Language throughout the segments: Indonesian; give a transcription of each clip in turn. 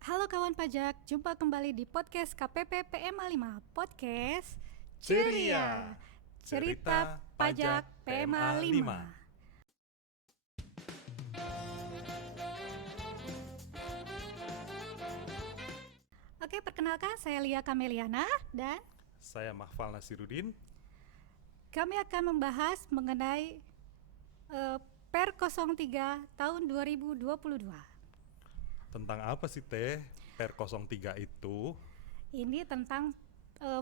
Halo kawan pajak, jumpa kembali di podcast KPP PMA 5 Podcast Ceria, Ceria, cerita cerita pajak pajak PMA PMA 5. 5. Oke, perkenalkan saya Lia Kameliana dan Saya Mahfal Nasiruddin. kami akan membahas mengenai eh, Per 03 tahun 2022. Tentang apa sih Teh Per 03 itu? Ini tentang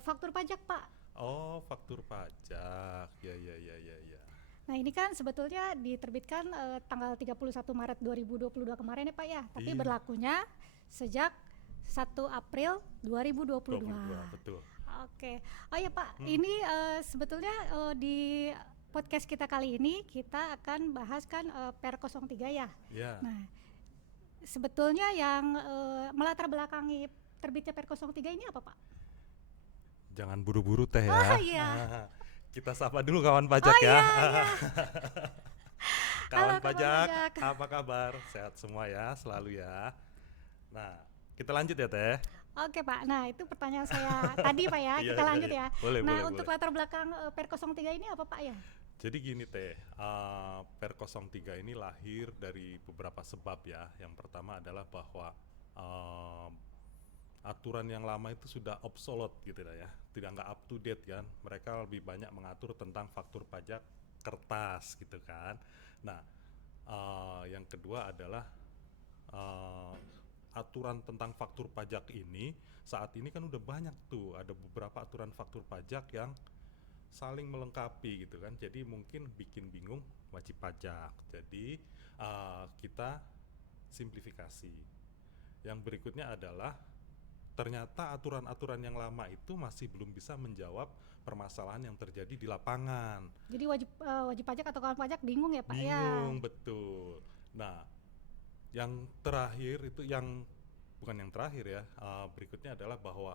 faktur pajak, Pak. Oh, faktur pajak. Ya, ya, ya, ya, ya. Nah, ini kan sebetulnya diterbitkan tanggal 31 Maret 2022 kemarin ya Pak ya, tapi Iya, berlakunya sejak 1 April 22, 2022. betul. Oke. Oh ya Pak, Hmm, ini sebetulnya di podcast kita kali ini kita akan bahas kan Per 03 ya. ya. Nah, sebetulnya yang melatar belakangi terbitnya Per 03 ini apa Pak? Jangan buru-buru Teh Oh ya. iya. Kita sapa dulu kawan pajak Oh ya. iya, iya. Halo Kawan kawan pajak, pajak. apa kabar? Sehat semua ya, selalu ya. Nah, kita lanjut ya Teh. Oke Pak, nah itu pertanyaan saya tadi Pak ya, Iya, kita iya, lanjut iya. ya. Boleh, boleh, Nah untuk boleh. latar belakang Per 03 ini apa Pak ya? Jadi gini Teh, Per 03 ini lahir dari beberapa sebab ya. Yang pertama adalah bahwa eh, aturan yang lama itu sudah obsolete gitu ya, tidak nggak up to date kan. Mereka lebih banyak mengatur tentang faktur pajak kertas gitu kan. Nah, yang kedua adalah eh, aturan tentang faktur pajak ini saat ini kan udah banyak tuh, ada beberapa aturan faktur pajak yang saling melengkapi gitu kan, jadi mungkin bikin bingung wajib pajak. Jadi kita simplifikasi. Yang berikutnya adalah ternyata aturan-aturan yang lama itu masih belum bisa menjawab permasalahan yang terjadi di lapangan. Jadi wajib pajak atau kawan pajak bingung ya Pak ya? Bingung betul. Nah, yang terakhir itu yang bukan yang terakhir ya, berikutnya adalah bahwa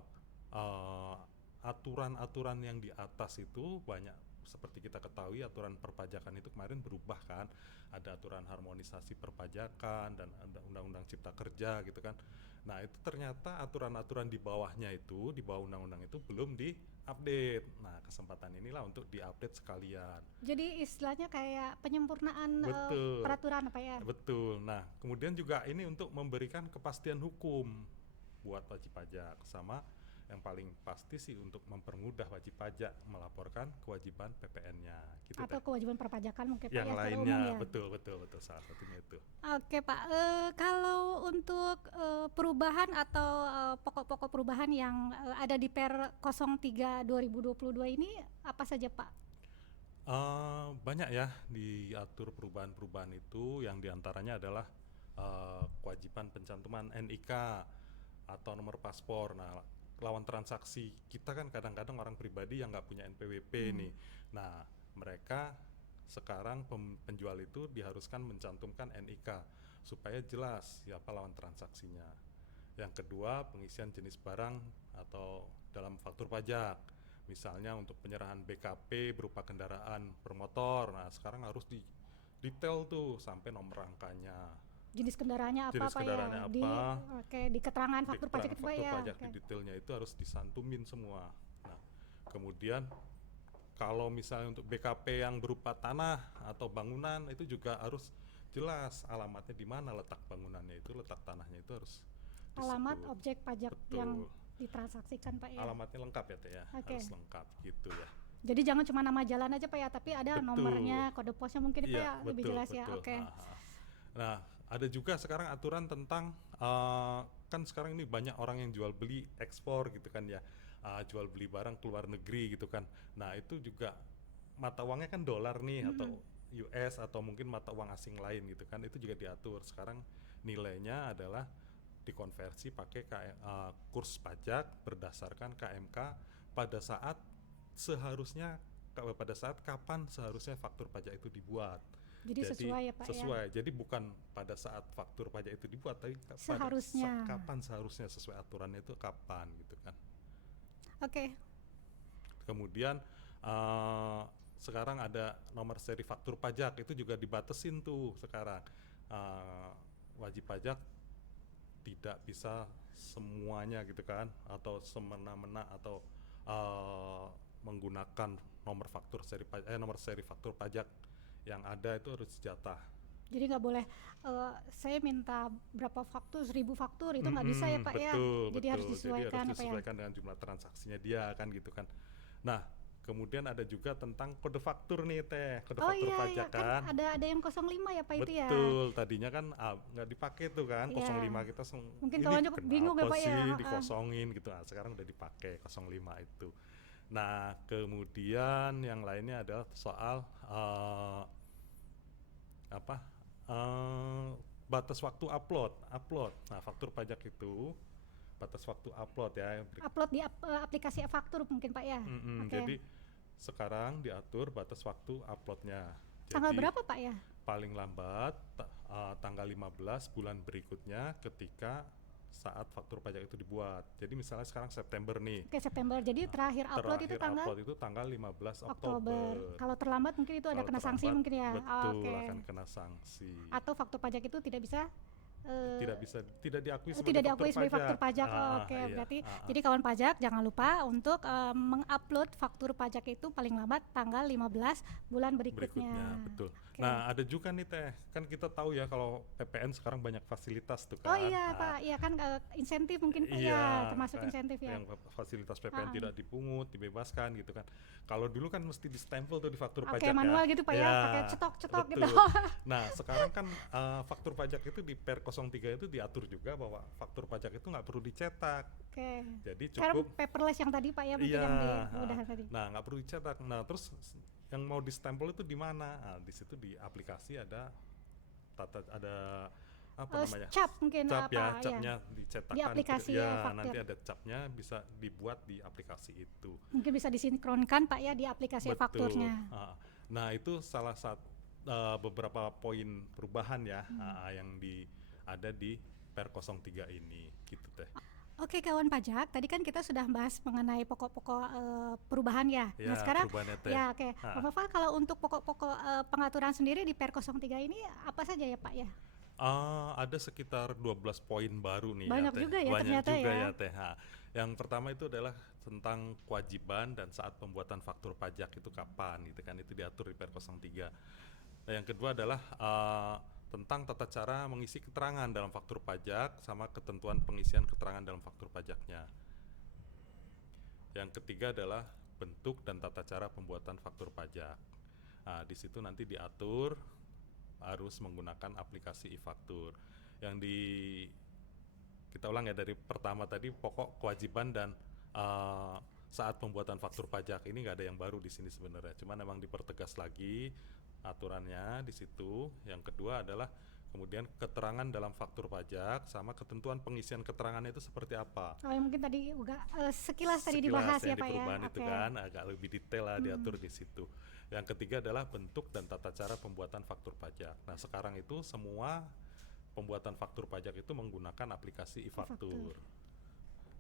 eh, aturan-aturan yang di atas itu banyak, seperti kita ketahui aturan perpajakan itu kemarin berubah kan, ada aturan harmonisasi perpajakan dan ada undang-undang cipta kerja gitu kan. Nah itu ternyata aturan-aturan di bawahnya itu, di bawah undang-undang itu belum diupdate. Nah kesempatan inilah untuk diupdate sekalian. Jadi istilahnya kayak penyempurnaan Betul, peraturan apa ya? betul. Nah, kemudian juga ini untuk memberikan kepastian hukum buat wajib pajak, sama yang paling pasti sih untuk mempermudah wajib pajak melaporkan kewajiban PPN-nya, gitu Atau Teh. kewajiban perpajakan mungkin Pak Yang ya secara lainnya, umum ya? betul, betul, betul, salah satunya itu. Oke Pak, kalau untuk perubahan atau pokok-pokok perubahan yang ada di Per 03 2022 ini apa saja Pak? Banyak ya diatur perubahan-perubahan itu, yang diantaranya adalah kewajiban pencantuman NIK atau nomor paspor. Nah, lawan transaksi kita kan kadang-kadang orang pribadi yang nggak punya NPWP nih. Nah, mereka sekarang penjual itu diharuskan mencantumkan NIK supaya jelas siapa lawan transaksinya. Yang kedua, pengisian jenis barang atau dalam faktur pajak. Misalnya untuk penyerahan BKP berupa kendaraan bermotor. Nah, sekarang harus di detail tuh sampai nomor rangkanya. Jenis kendaraannya apa Jenis Pak ya? kendaraannya Di apa, oke, di keterangan di faktur pajak keterangan itu Pak faktur ya? pajak Oke. di detailnya itu harus disantumin semua. Nah, kemudian kalau misalnya untuk BKP yang berupa tanah atau bangunan itu juga harus jelas alamatnya di mana, letak bangunannya itu, letak tanahnya itu harus Alamat disebut. objek pajak yang Betul. ditransaksikan Pak ya? Alamatnya lengkap ya Teh ya, Oke. harus lengkap gitu ya. Jadi jangan cuma nama jalan aja Pak ya, tapi ada Betul. nomornya, kode posnya mungkin Pak Iya, ya, lebih betul, jelas ya. betul. Oke. Nah, ada juga sekarang aturan tentang kan sekarang ini banyak orang yang jual beli ekspor gitu kan ya, jual beli barang ke luar negeri gitu kan. Nah, itu juga mata uangnya kan dolar nih atau US atau mungkin mata uang asing lain gitu kan, itu juga diatur. Sekarang nilainya adalah dikonversi pakai kurs pajak berdasarkan KMK pada saat seharusnya, pada saat kapan seharusnya faktur pajak itu dibuat. Jadi Jadi sesuai ya Pak ya. sesuai. Jadi bukan pada saat faktur pajak itu dibuat, tapi pada Seharusnya. kapan seharusnya sesuai aturannya itu kapan gitu kan. Oke. Kemudian sekarang ada nomor seri faktur pajak itu juga dibatesin tuh sekarang. Wajib pajak tidak bisa semuanya gitu kan, atau semena-mena atau menggunakan nomor seri faktur pajak yang ada itu harus jatah. Jadi nggak boleh saya minta berapa faktur, 1000 faktur itu nggak bisa ya Pak ya. Betul, Jadi harus betul. Jadi harus disesuaikan ya Pak ya. disesuaikan dengan jumlah transaksinya dia kan gitu kan. Nah, kemudian ada juga tentang kode faktur nih Teh, kode Oh faktur iya pajak ya kan kan. ada yang 05 ya Pak itu ya. Betul, tadinya kan nggak dipakai tuh kan, Iya. 05 kita Mungkin ini kawan cukup bingung ya kenapa Pak ya. sih Heeh. dikosongin gitu. Nah, sekarang udah dipakai 05 itu. Nah, kemudian yang lainnya adalah soal apa? Batas waktu upload. Nah, faktur pajak itu batas waktu upload ya. Upload di aplikasi faktur mungkin Pak ya. Oke. Jadi sekarang diatur batas waktu uploadnya. Tanggal Jadi berapa Pak ya? paling lambat tanggal 15 bulan berikutnya ketika saat faktur pajak itu dibuat. Jadi misalnya sekarang September nih. Oke, September. Jadi terakhir upload itu tanggal upload itu tanggal 15 Oktober. Oktober. Kalau terlambat mungkin itu ada Kalau kena sanksi terlambat, mungkin ya. Betul, Oke. akan kena sanksi. Atau faktur pajak itu tidak bisa Tidak diakui sebagai tidak diakui sebagai faktur pajak. Ah, Oke, iya. berarti jadi kawan pajak jangan lupa untuk mengupload faktur pajak itu paling lambat tanggal 15 bulan berikutnya. Betul. Oke. Nah, ada juga nih Teh, kan kita tahu ya kalau PPN sekarang banyak fasilitas tuh Oh kan. iya Nah, Pak, iya kan insentif mungkin Pak iya, ya, termasuk kayak insentif ya. yang fasilitas PPN tidak dipungut, dibebaskan gitu kan. Kalau dulu kan mesti di-stempel tuh di faktur Oke, pajak manual ya. gitu Pak ya, pakai cetok-cetok gitu. betul. Nah, sekarang kan faktur pajak itu di Per 03 itu diatur juga bahwa faktur pajak itu nggak perlu dicetak. Oke. Jadi Sekarang cukup paperless yang tadi Pak ya, mungkin iya, yang dimudahkan tadi. nah nggak perlu dicetak. Nah, terus yang mau di-stempel itu di mana? Nah, di situ di aplikasi ada apa namanya? Cap mungkin Cap apa ya, ya. capnya dicetakkan Di aplikasi ya, ya, faktur. nanti ada capnya bisa dibuat di aplikasi itu. Mungkin bisa disinkronkan Pak ya di aplikasi Betul. fakturnya. Nah, itu salah satu beberapa poin perubahan ya yang ada di Per 03 ini gitu Teh. Oke kawan pajak, tadi kan kita sudah bahas mengenai pokok-pokok perubahan ya. Ya, Nah sekarang perubahannya, Teh. ya oke, Pak Noval kalau untuk pokok-pokok pengaturan sendiri di Per 03 ini apa saja ya Pak ya? Ada sekitar 12 poin baru nih Banyak ya Teh. juga ya Banyak ternyata juga ya. Teh. Yang pertama itu adalah tentang kewajiban dan saat pembuatan faktur pajak itu kapan gitu kan, itu diatur di Per 03. Nah, yang kedua adalah tentang tata cara mengisi keterangan dalam faktur pajak sama ketentuan pengisian keterangan dalam faktur pajaknya. Yang ketiga adalah bentuk dan tata cara pembuatan faktur pajak. Nah, di situ nanti diatur harus menggunakan aplikasi e-faktur. Kita ulang ya dari pertama tadi, pokok kewajiban dan saat pembuatan faktur pajak ini nggak ada yang baru di sini sebenarnya, cuman memang dipertegas lagi aturannya di situ. Yang kedua adalah kemudian keterangan dalam faktur pajak sama ketentuan pengisian keterangannya itu seperti apa. Oh yang mungkin tadi juga sekilas tadi dibahas ya Pak ya. Perubahan itu Oke. kan agak lebih detail lah diatur di situ. Yang ketiga adalah bentuk dan tata cara pembuatan faktur pajak. Nah sekarang itu semua pembuatan faktur pajak itu menggunakan aplikasi e-faktur.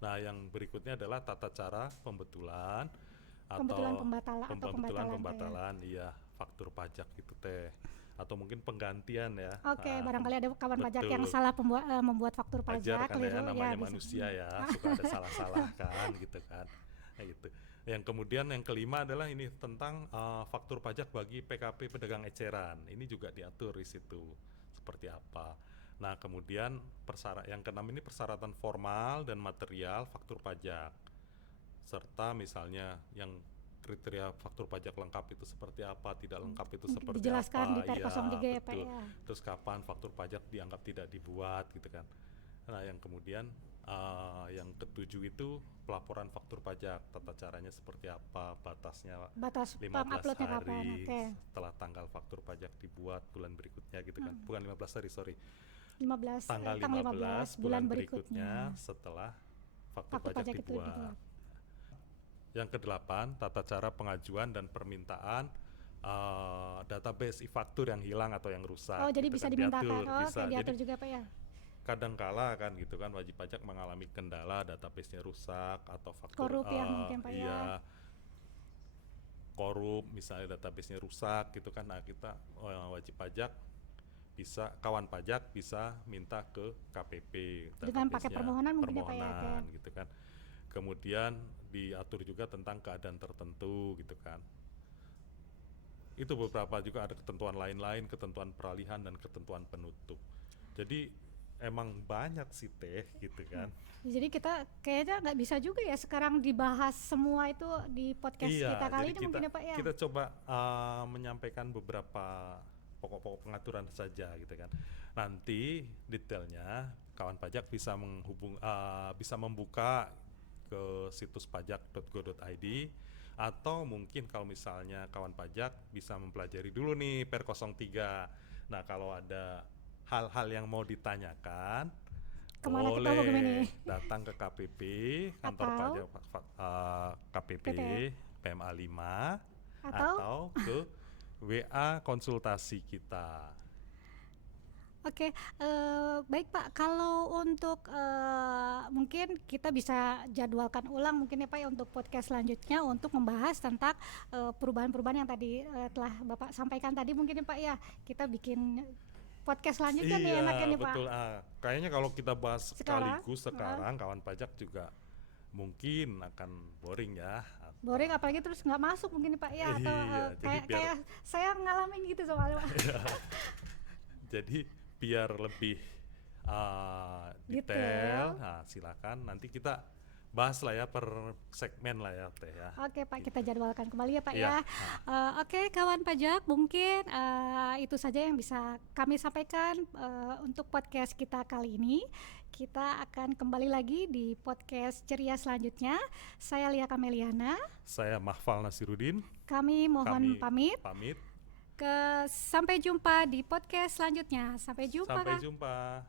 Nah yang berikutnya adalah tata cara pembetulan Pembetulan atau pembatalan pembatalan iya faktur pajak itu Teh, atau mungkin penggantian ya. Oke, barangkali ada kawan pajak betul. yang salah membuat faktur Wajar pajak, kan keliru ya, namanya bisa. manusia ya, suka ada salah-salah kan gitu kan. Nah, gitu. Yang kemudian yang kelima adalah ini tentang faktur pajak bagi PKP pedagang eceran. Ini juga diatur di situ seperti apa. Nah, kemudian yang keenam ini persyaratan formal dan material faktur pajak. Serta misalnya yang kriteria faktur pajak lengkap itu seperti apa, tidak lengkap itu seperti dijelaskan apa. di Per 03 ya Pak betul. ya. Terus kapan faktur pajak dianggap tidak dibuat gitu kan. Nah, yang kemudian yang ketujuh itu pelaporan faktur pajak, tata caranya seperti apa, Batas 15 penguploadnya hari kapan? Oke. setelah tanggal faktur pajak dibuat bulan berikutnya gitu kan. Bukan 15 hari, sorry. 15 Tanggal 15 bulan berikutnya setelah faktur pajak itu dibuat. Yang kedelapan, tata cara pengajuan dan permintaan database e-faktur yang hilang atau yang rusak. Oh, jadi gitu bisa kan. dimintakan. Diatur, Oh, bisa. oke, diatur Jadi juga Pak ya. kadangkala kan gitu kan wajib pajak mengalami kendala, database-nya rusak atau faktur Korup ya mungkin Pak ya. iya, korup misalnya, database-nya rusak gitu kan. Nah, kita wajib pajak bisa kawan pajak bisa minta ke KPP Dengan pakai database-nya, permohonan mungkin ya Pak ya. permohonan gitu kan. Kemudian diatur juga tentang keadaan tertentu gitu kan. Itu beberapa juga ada ketentuan lain-lain, ketentuan peralihan dan ketentuan penutup. Jadi emang banyak sih Teh gitu kan. Jadi kita kayaknya nggak bisa juga ya sekarang dibahas semua itu di podcast Iya, kita kali jadi ini mungkin ya Pak ya. kita coba menyampaikan beberapa pokok-pokok pengaturan saja gitu kan. Nanti detailnya kawan pajak bisa bisa membuka ke situs pajak.go.id, atau mungkin kalau misalnya kawan pajak bisa mempelajari dulu nih Per 03. Nah, kalau ada hal-hal yang mau ditanyakan, Kemana kita mau gimana boleh nih? datang ke KPP, kantor Atau pajak KPP PP PMA 5, atau atau ke WA konsultasi kita. Oke, baik Pak. Kalau untuk mungkin kita bisa jadwalkan ulang mungkin ya Pak ya untuk podcast selanjutnya untuk membahas tentang perubahan-perubahan yang tadi telah Bapak sampaikan tadi mungkin ya Pak ya. Kita bikin podcast selanjutnya nih enaknya nih Pak. Betul. Kayaknya kalau kita bahas Sekarang, sekaligus sekarang, kawan pajak juga mungkin akan boring ya. boring apalagi terus nggak masuk mungkin nih Pak ya atau Iya, jadi kayak saya ngalamin gitu soalnya Pak. Jadi biar lebih detail, nah silakan nanti kita bahas lah ya per segmen lah ya Teh ya. Oke Pak, Gitu. kita jadwalkan kembali ya Pak Iya, ya. Oke kawan pajak, mungkin itu saja yang bisa kami sampaikan untuk podcast kita kali ini. Kita akan kembali lagi di podcast ceria selanjutnya. Saya Lia Kameliana. Saya Mahfal Nasiruddin. Kami mohon Kami pamit. Sampai jumpa di podcast selanjutnya. Sampai jumpa. Sampai jumpa.